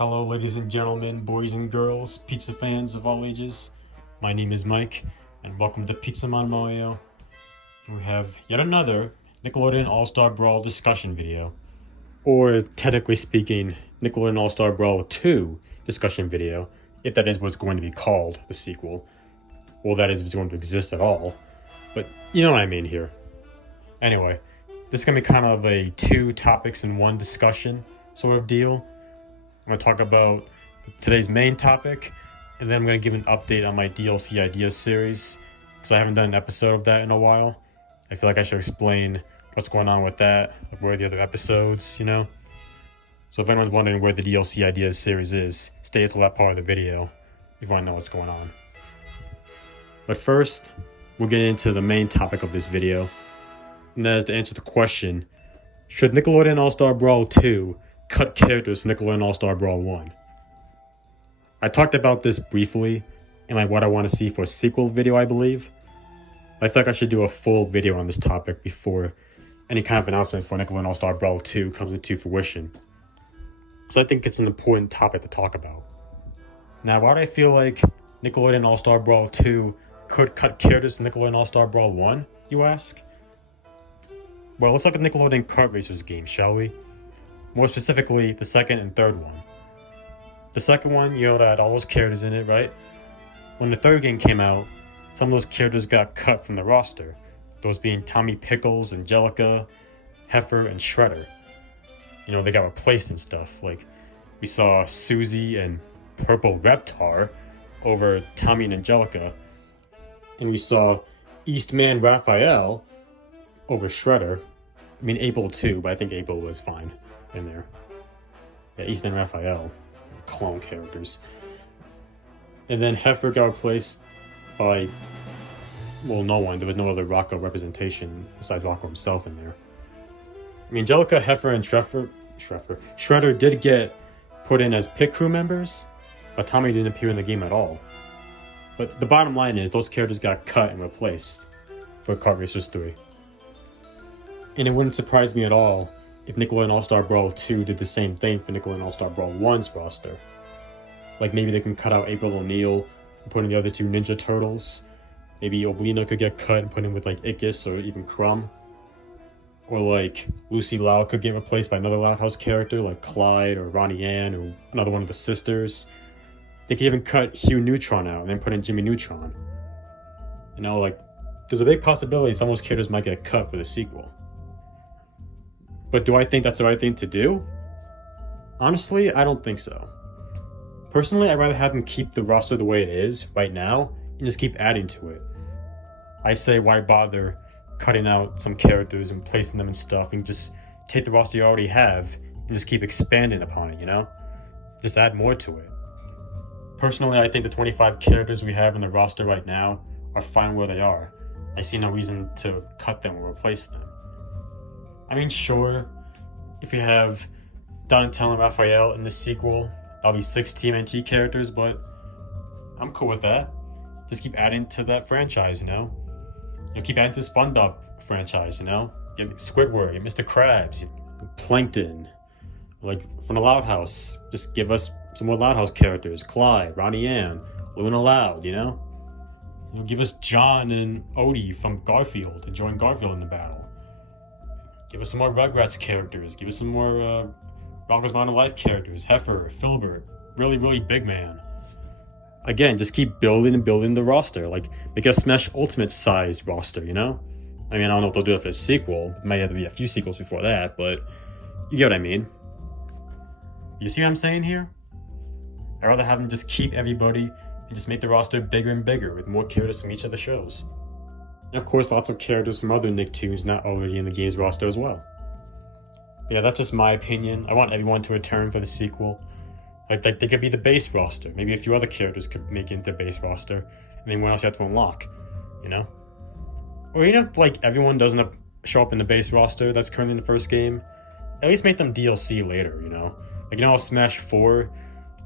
Hello, ladies and gentlemen, boys and girls, pizza fans of all ages. My name is Mike, and welcome to Pizza Man Mario. We have yet another Nickelodeon All Star Brawl discussion video. Or, technically speaking, Nickelodeon All Star Brawl 2 discussion video, if that is what's going to be called the sequel. Well, that is if it's going to exist at all. But you know what I mean here. Anyway, this is going to be kind of a two topics in one discussion sort of deal. I'm going to talk about today's main topic, and then I'm going to give an update on my DLC Ideas series, because I haven't done an episode of that in a while. I feel like I should explain what's going on with that, like where are the other episodes, you know? So if anyone's wondering where the DLC Ideas series is, stay until that part of the video if you want to know what's going on. But first, we'll get into the main topic of this video, and that is to answer the question, should Nickelodeon All Star Brawl 2 cut characters from Nickelodeon All Star Brawl 1? I talked about this briefly in my what I want to see for a sequel video, I believe. I feel like I should do a full video on this topic before any kind of announcement for Nickelodeon All Star Brawl 2 comes into fruition. So I think it's an important topic to talk about. Now, why do I feel like Nickelodeon All Star Brawl 2 could cut characters from Nickelodeon All Star Brawl 1, you ask? Well, let's look at Nickelodeon Kart Racers game, shall we? More specifically, the second and third one. The second one, you know, that had all those characters in it, right? When the third game came out, some of those characters got cut from the roster. Those being Tommy Pickles, Angelica, Heifer, and Shredder. You know, they got replaced and stuff. Like, we saw Susie and Purple Reptar over Tommy and Angelica. And we saw Eastman Raphael over Shredder. I mean, April too, but I think April was fine in there. Yeah, Eastman Raphael, clone characters. And then Heifer got replaced by, well, no one. There was no other Rocco representation besides Rocco himself in there. I mean, Angelica, Heifer, and Shredder did get put in as pit crew members, but Tommy didn't appear in the game at all. But the bottom line is, those characters got cut and replaced for Kart Racers 3. And it wouldn't surprise me at all if Nickelodeon All Star Brawl 2 did the same thing for Nickelodeon All Star Brawl 1's roster. Like, maybe they can cut out April O'Neil and put in the other two Ninja Turtles. Maybe Oblina could get cut and put in with, like, Ickis or even Crumb. Or, like, Lucy Lau could get replaced by another Loud House character, like Clyde or Ronnie Ann or another one of the sisters. They could even cut Hugh Neutron out and then put in Jimmy Neutron. You know, like, there's a big possibility some of those characters might get cut for the sequel. But do I think that's the right thing to do? Honestly, I don't think so. Personally, I'd rather have them keep the roster the way it is right now and just keep adding to it. I say, why bother cutting out some characters and placing them and stuff, and just take the roster you already have and just keep expanding upon it, you know? Just add more to it. Personally, I think the 25 characters we have in the roster right now are fine where they are. I see no reason to cut them or replace them. I mean, sure, if we have Donatello and Raphael in the sequel, that'll be 6 TMNT characters, but I'm cool with that. Just keep adding to that franchise, you know? Keep adding to the SpongeBob franchise, you know? Get Squidward, get Mr. Krabs, Plankton, like from the Loud House. Just give us some more Loud House characters. Clyde, Ronnie Ann, Luna Loud, you know? Give us John and Odie from Garfield to join Garfield in the battle. Give us some more Rugrats characters. Give us some more Rocko's Modern Life characters. Heifer, Filbert, really big man. Again, just keep building and building the roster. Like, make a Smash Ultimate sized roster, you know? I mean, I don't know if they'll do it for a sequel. It might have to be a few sequels before that, but you get what I mean. You see what I'm saying here? I'd rather have them just keep everybody and just make the roster bigger and bigger with more characters from each of the shows. And of course, lots of characters from other Nicktoons not already in the game's roster as well. But yeah, that's just my opinion. I want everyone to return for the sequel. Like they could be the base roster. Maybe a few other characters could make it into the base roster. And then what else you have to unlock, you know? Or even if, like, everyone doesn't show up in the base roster that's currently in the first game, at least make them DLC later, you know? Like, you know how Smash 4,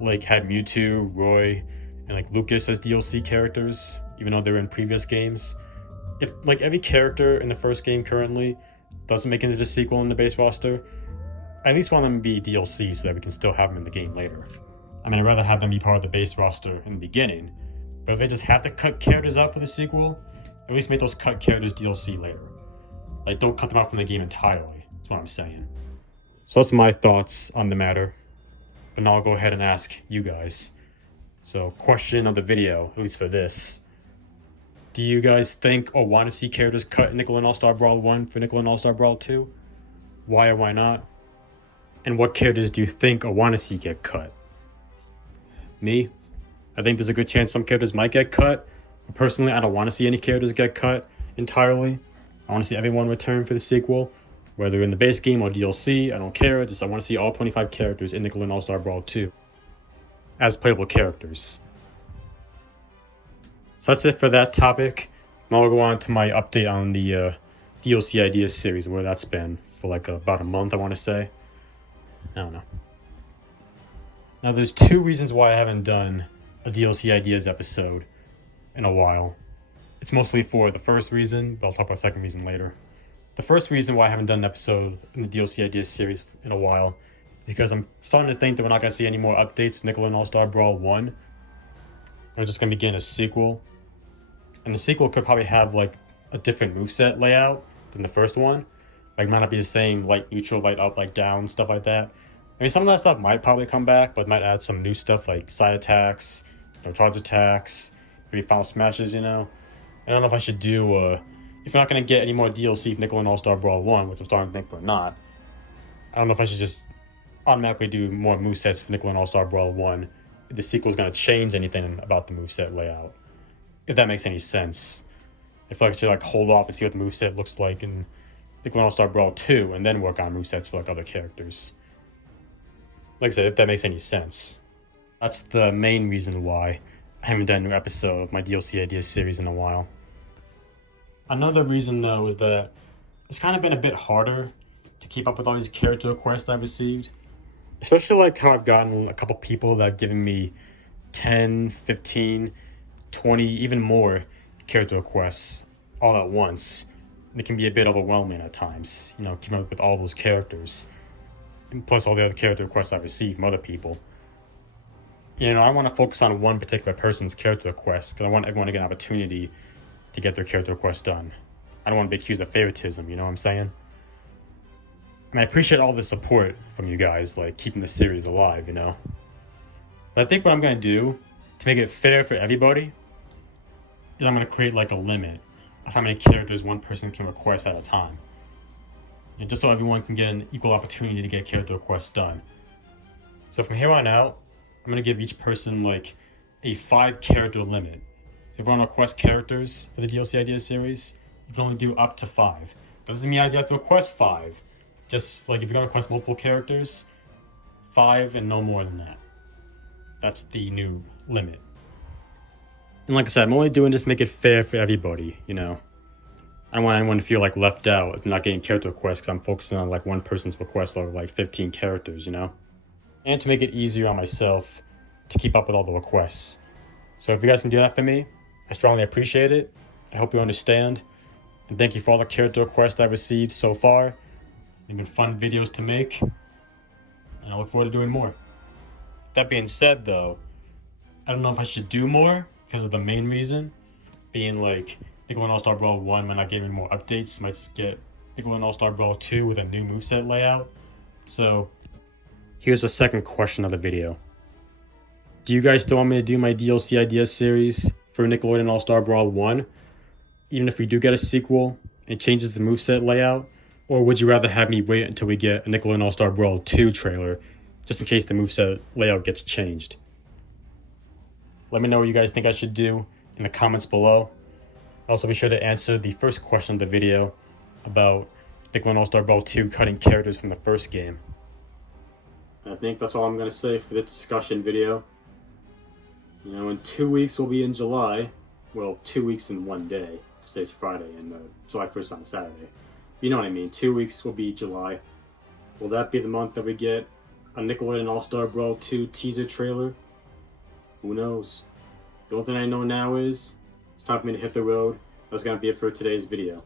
like, had Mewtwo, Roy, and, like, Lucas as DLC characters, even though they were in previous games? If, like, every character in the first game currently doesn't make it into the sequel in the base roster, I at least want them to be DLC so that we can still have them in the game later. I mean, I'd rather have them be part of the base roster in the beginning, but if they just have to cut characters out for the sequel, at least make those cut characters DLC later. Like, don't cut them out from the game entirely, that's what I'm saying. So that's my thoughts on the matter. But now I'll go ahead and ask you guys. So, question of the video, at least for this. Do you guys think or want to see characters cut in Nickelodeon All Star Brawl 1 for Nickelodeon All Star Brawl 2? Why or why not? And what characters do you think or want to see get cut? Me? I think there's a good chance some characters might get cut. But personally, I don't want to see any characters get cut entirely. I want to see everyone return for the sequel. Whether in the base game or DLC, I don't care. I want to see all 25 characters in Nickelodeon All Star Brawl 2 as playable characters. So that's it for that topic. Now I'll go on to my update on the DLC Ideas series, where that's been for like about a month, I want to say. I don't know. Now there's two reasons why I haven't done a DLC Ideas episode in a while. It's mostly for the first reason, but I'll talk about the second reason later. The first reason why I haven't done an episode in the DLC Ideas series in a while is because I'm starting to think that we're not going to see any more updates to Nickelodeon All Star Brawl 1. We're just going to begin a sequel. And the sequel could probably have like a different moveset layout than the first one. Like, might not be the same light neutral, light up, light down, stuff like that. I mean, some of that stuff might probably come back, but might add some new stuff like side attacks, charge attacks, maybe final smashes, I don't know if I should do if we're not going to get any more DLC for Nickelodeon All Star Brawl 1, which I'm starting to think we're not, I don't know if I should just automatically do more movesets for Nickelodeon All Star Brawl 1 if the sequel is going to change anything about the moveset layout. If that makes any sense. I feel like I should hold off and see what the moveset looks like in Nickelodeon All Star Brawl 2 and then work on movesets for other characters. Like I said, if that makes any sense. That's the main reason why I haven't done a new episode of my DLC Ideas series in a while. Another reason, though, is that it's kind of been a bit harder to keep up with all these character requests I've received. Especially how I've gotten a couple people that have given me 10, 15, 20, even more character requests all at once. And it can be a bit overwhelming at times, keeping up with all those characters. And plus all the other character requests I've received from other people. I want to focus on one particular person's character request because I want everyone to get an opportunity to get their character request done. I don't want to be accused of favoritism, you know what I'm saying? And I appreciate all the support from you guys, keeping the series alive, But I think what I'm going to do to make it fair for everybody is I'm going to create a limit of how many characters one person can request at a time. And just so everyone can get an equal opportunity to get character requests done. So from here on out, I'm going to give each person a 5 character limit. If you want to request characters for the DLC Ideas series, you can only do up to 5. Doesn't mean you have to request 5. Just if you're going to request multiple characters, 5 and no more than that. That's the new limit. And like I said, I'm only doing this to make it fair for everybody, I don't want anyone to feel left out if they're not getting character requests because I'm focusing on one person's request over 15 characters, And to make it easier on myself to keep up with all the requests. So if you guys can do that for me, I strongly appreciate it. I hope you understand. And thank you for all the character requests I've received so far. They've been fun videos to make. And I look forward to doing more. That being said, though, I don't know if I should do more because of the main reason being Nickelodeon All Star Brawl 1 might not give me more updates. Might just get Nickelodeon All Star Brawl 2 with a new moveset layout. So here's the second question of the video. Do you guys still want me to do my DLC Ideas series for Nickelodeon All Star Brawl 1? Even if we do get a sequel and it changes the moveset layout? Or would you rather have me wait until we get a Nickelodeon All Star Brawl 2 trailer, just in case the moveset layout gets changed? Let me know what you guys think I should do in the comments below. Also, be sure to answer the first question of the video about Nickelodeon All Star Brawl 2 cutting characters from the first game. I think that's all I'm going to say for this discussion video. In 2 weeks we'll be in July. Well, 2 weeks in 1 day. Today's Friday and July 1st on Saturday. You know what I mean. 2 weeks will be July. Will that be the month that we get a Nickelodeon All Star Brawl 2 teaser trailer? Who knows? The only thing I know now is it's time for me to hit the road. That's going to be it for today's video.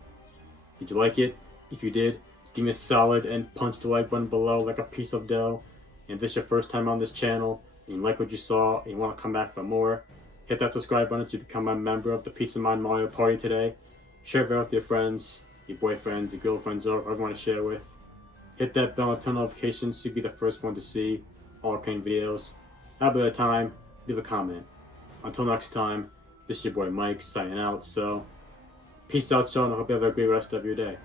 Did you like it? If you did, give me a solid and punch the like button below like a piece of dough. And if this is your first time on this channel, and you like what you saw, and you want to come back for more, hit that subscribe button to become a member of the Pizza Man Mario Party today. Share it with your friends, your boyfriends, your girlfriends, or whoever you want to share with. Hit that bell and turn notifications so you be the first one to see all our current videos. Have a bit of time, leave a comment. Until next time, this is your boy Mike signing out. So, peace out, y'all, and I hope you have a great rest of your day.